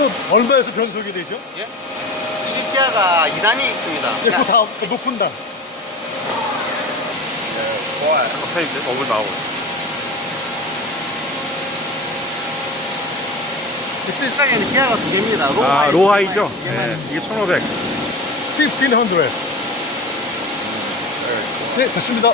그 얼마에서 변속이 되죠? 예? 이 기아가 2단이 있습니다. 예, 그거 다 높은 단. 좋아요. 사이즈 더블 나오고. 실상에는 기아가 두 개입니다. 아, 로하이죠? 네, 이게 1500. 1500. 네, 됐습니다.